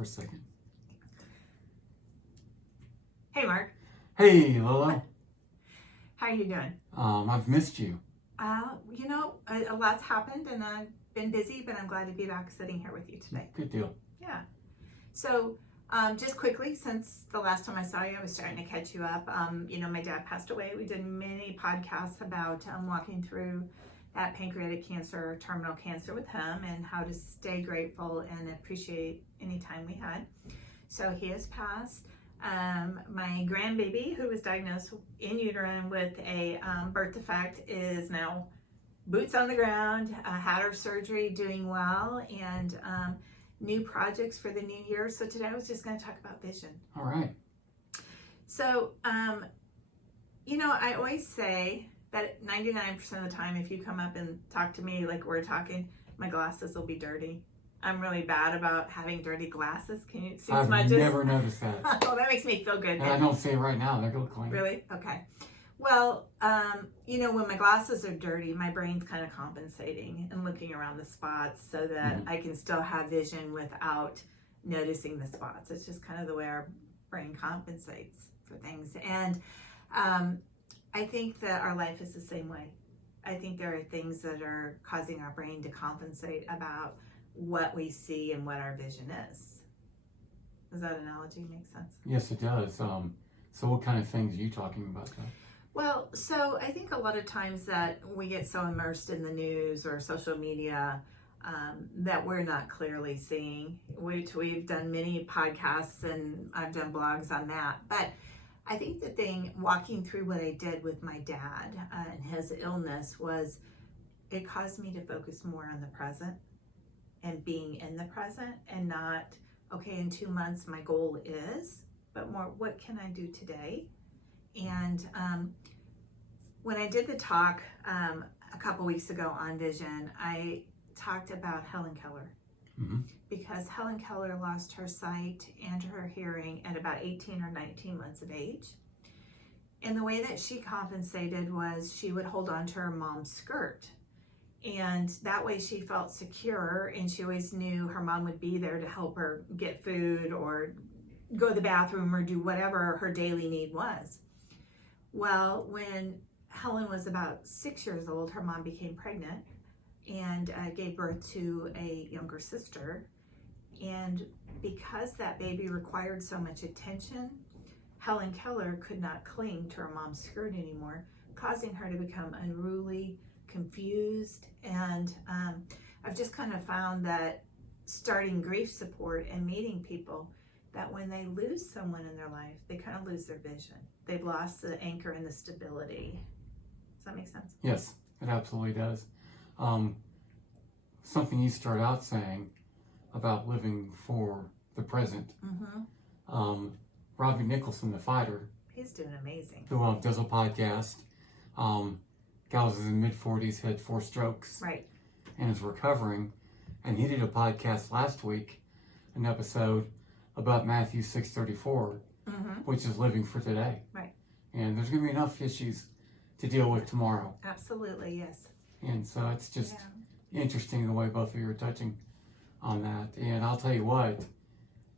for a second. Hey, Mark. Hey, Lola. How are you doing? I've missed you. A lot's happened and I've been busy, but I'm glad to be back sitting here with you today. Good deal. Yeah. So, just quickly, since the last time I saw you, I was starting to catch you up. My dad passed away. We did many podcasts about walking through that pancreatic cancer, terminal cancer with him, and how to stay grateful and appreciate any time we had. So he has passed. My grandbaby, who was diagnosed in utero with a birth defect, is now boots on the ground, had her surgery, doing well, and new projects for the new year. So today I was just going to talk about vision. All right. So, I always say that 99% of the time, if you come up and talk to me like we're talking, my glasses will be dirty. I'm really bad about having dirty glasses. Can you see smudges? I've never noticed that. Oh, that makes me feel good. And I don't see it right now. They're clean. Really? Okay. Well, when my glasses are dirty, my brain's kind of compensating and looking around the spots so that I can still have vision without noticing the spots. It's just kind of the way our brain compensates for things. And I think that our life is the same way. I think there are things that are causing our brain to compensate about what we see and what our vision is. Does that analogy make sense? Yes, it does. So what kind of things are you talking about, though? Well, so I think a lot of times that we get so immersed in the news or social media that we're not clearly seeing, which we've done many podcasts and I've done blogs on that. But I think the thing, walking through what I did with my dad and his illness, was it caused me to focus more on the present and being in the present, and not, okay, in 2 months my goal is, but more, what can I do today? And when I did the talk a couple weeks ago on vision, I talked about Helen Keller. Because Helen Keller lost her sight and her hearing at about 18 or 19 months of age. And the way that she compensated was she would hold on to her mom's skirt. And that way she felt secure, and she always knew her mom would be there to help her get food or go to the bathroom or do whatever her daily need was. Well, when Helen was about 6 years old, her mom became pregnant and gave birth to a younger sister. And because that baby required so much attention, Helen Keller could not cling to her mom's skirt anymore, causing her to become unruly, confused. And I've just kind of found that starting grief support and meeting people, that when they lose someone in their life, they kind of lose their vision. They've lost the anchor and the stability. Does that make sense? Yes, it absolutely does. Something you start out saying about living for the present. Robbie Nicholson, the fighter, he's doing amazing. Who does a podcast. Guy was in his mid-40s, had 4 strokes, right, and is recovering. And he did a podcast last week, an episode about Matthew 6:34, which is living for today. Right. And there's going to be enough issues to deal with tomorrow. Absolutely, yes. And so it's just interesting the way both of you are touching on that. And I'll tell you what,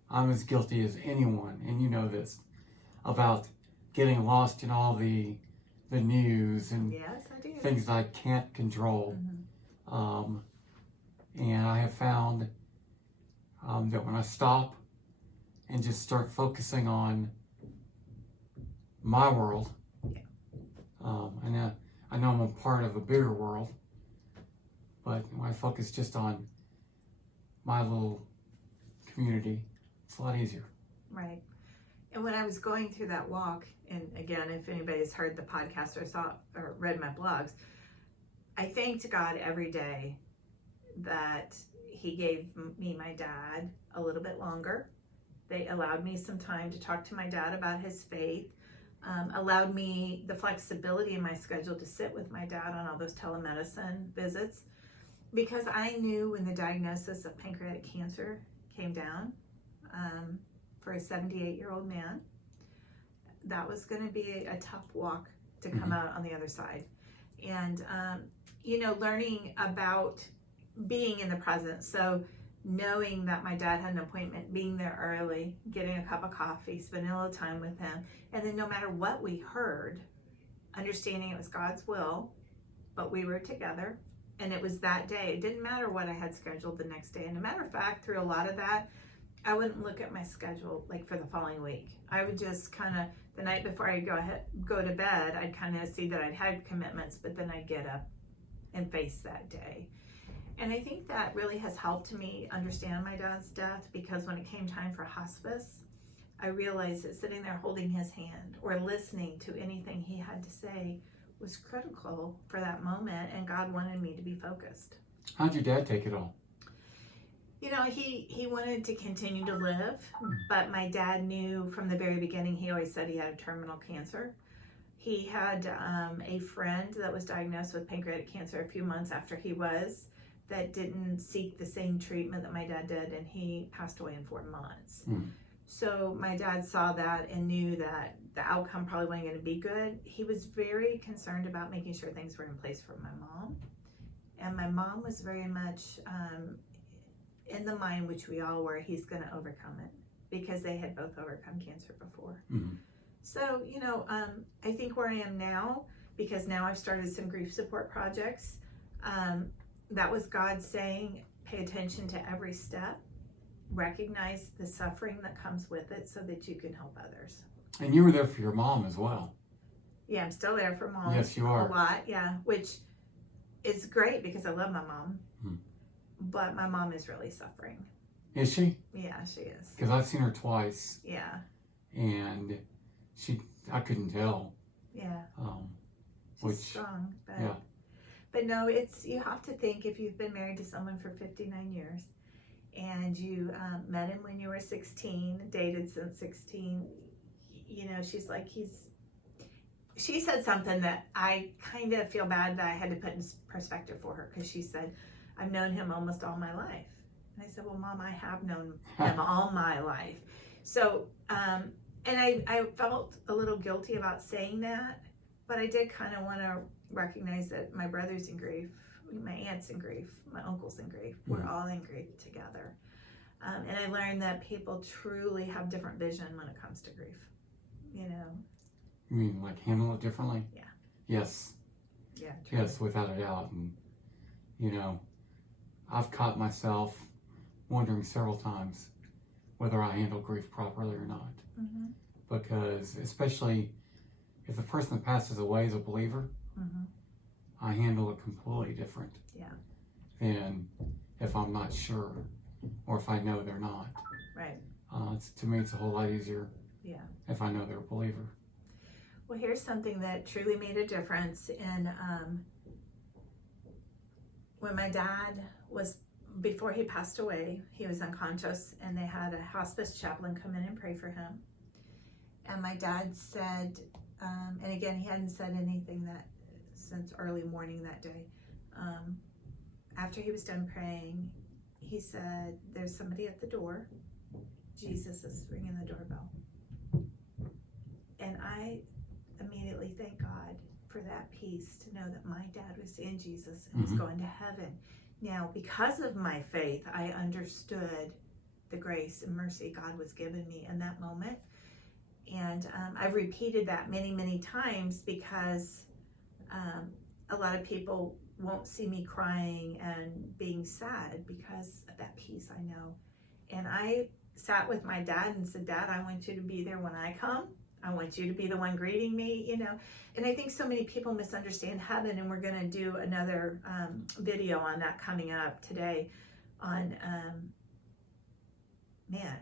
I'm as guilty as anyone, and you know this, about getting lost in all the news and things I can't control. And I have found that when I stop and just start focusing on my world, and I know I'm a part of a bigger world, but when I focus just on my little community, it's a lot easier. Right. And when I was going through that walk, and again, if anybody's heard the podcast or saw or read my blogs, I thanked God every day that he gave me my dad a little bit longer. They allowed me some time to talk to my dad about his faith, allowed me the flexibility in my schedule to sit with my dad on all those telemedicine visits, because I knew when the diagnosis of pancreatic cancer came down for a 78-year-old man, that was going to be a tough walk to come out on the other side. And, learning about being in the present. So knowing that my dad had an appointment, being there early, getting a cup of coffee, spending a little time with him, and then no matter what we heard, understanding it was God's will, but we were together, and it was that day. It didn't matter what I had scheduled the next day. And a matter of fact, through a lot of that, I wouldn't look at my schedule like for the following week. I would just kind of, the night before I go to bed, I'd kind of see that I'd had commitments, but then I'd get up and face that day. And I think that really has helped me understand my dad's death, because when it came time for hospice, I realized that sitting there holding his hand or listening to anything he had to say was critical for that moment, and God wanted me to be focused. How'd your dad take it all? You know, he wanted to continue to live, but my dad knew from the very beginning, he always said he had a terminal cancer. He had a friend that was diagnosed with pancreatic cancer a few months after he was, that didn't seek the same treatment that my dad did, and he passed away in 4 months. So my dad saw that and knew that the outcome probably wasn't going to be good. He was very concerned about making sure things were in place for my mom. And my mom was very much in the mind, which we all were, he's going to overcome it, because they had both overcome cancer before. So, you know, I think where I am now, because now I've started some grief support projects, that was God saying, pay attention to every step, recognize the suffering that comes with it so that you can help others. And you were there for your mom as well. Yeah, I'm still there for mom. Yes, you are. A lot, yeah, which is great because I love my mom. But my mom is really suffering. Is she? Yeah, she is. Because I've seen her twice. Yeah. And I couldn't tell. Yeah. Which, She's strong. But, yeah. But no, you have to think, if you've been married to someone for 59 years and you met him when you were 16, dated since 16, you know, she's like, she said something that I kind of feel bad that I had to put in perspective for her, because she said, I've known him almost all my life. And I said, well, Mom, I have known him all my life. So, and I felt a little guilty about saying that, but I did kind of want to recognize that my brother's in grief, my aunt's in grief, my uncle's in grief. We're all in grief together. And I learned that people truly have different vision when it comes to grief, you know. You mean like handle it differently? Yeah. Yes. Yeah. Truly. Yes, without a doubt. And, you know, I've caught myself wondering several times whether I handle grief properly or not. Because especially if the person that passes away is a believer, I handle it completely different than if I'm not sure, or if I know they're not. Right. To me, it's a whole lot easier if I know they're a believer. Well, here's something that truly made a difference. And when my dad was, before he passed away, he was unconscious, and they had a hospice chaplain come in and pray for him. And my dad said, and again, he hadn't said anything that since early morning that day. After he was done praying, he said, there's somebody at the door. Jesus is ringing the doorbell. And I immediately thank God for that peace, to know that my dad was seeing Jesus and was going to heaven. Now, because of my faith, I understood the grace and mercy God was giving me in that moment. And I've repeated that many, many times, because a lot of people won't see me crying and being sad because of that peace I know. And I sat with my dad and said, Dad, I want you to be there when I come. I want you to be the one greeting me, you know. And I think so many people misunderstand heaven, and we're going to do another video on that coming up today on, man,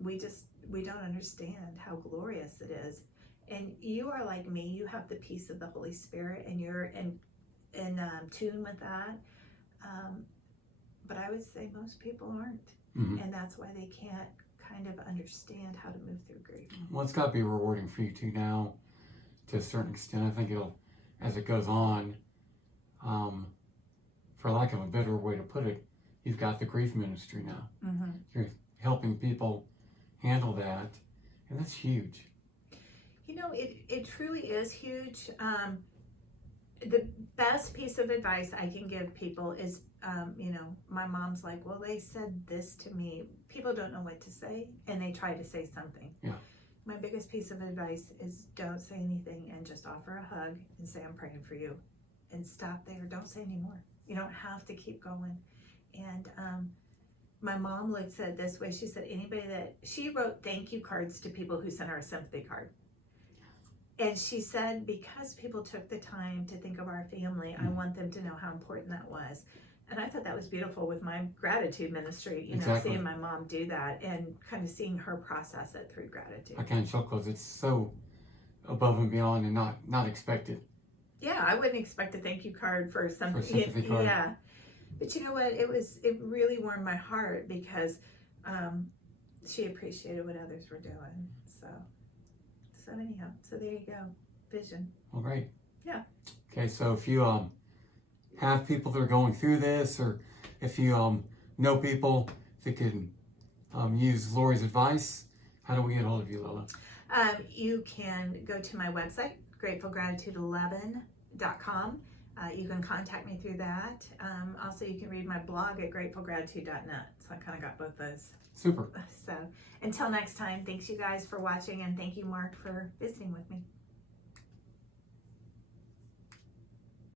we don't understand how glorious it is. And you are like me, you have the peace of the Holy Spirit, and you're in tune with that. But I would say most people aren't. And that's why they can't kind of understand how to move through grief. Well, it's got to be rewarding for you too now, to a certain extent. I think it'll, as it goes on, for lack of a better way to put it, you've got the grief ministry now. You're helping people handle that, and that's huge. You know, it truly is huge. The best piece of advice I can give people is you know, my mom's like, well, they said this to me. People don't know what to say, and they try to say something. Yeah. My biggest piece of advice is don't say anything and just offer a hug and say, I'm praying for you, and stop there. Don't say anymore. You don't have to keep going. And my mom looks at it this way. She said, she wrote thank you cards to people who sent her a sympathy card. And she said, because people took the time to think of our family, I want them to know how important that was. And I thought that was beautiful with my gratitude ministry, you know, Exactly. seeing my mom do that and kind of seeing her process it through gratitude. I kind of chuckle because it's so above and beyond and not expected. Yeah, I wouldn't expect a thank you card for something. For a sympathy card. Yeah. But you know what? It really warmed my heart because she appreciated what others were doing. So anyhow, so there you go. Vision. Well, great. Yeah. Okay, so if you have people that are going through this, or if you know people that can use Lori's advice, how do we get a hold of you, Lola? You can go to my website, gratefulgratitude11.com. You can contact me through that. Also, you can read my blog at gratefulgratitude.net. So I kind of got both those. Super. So until next time, thanks you guys for watching, and thank you, Mark, for visiting with me.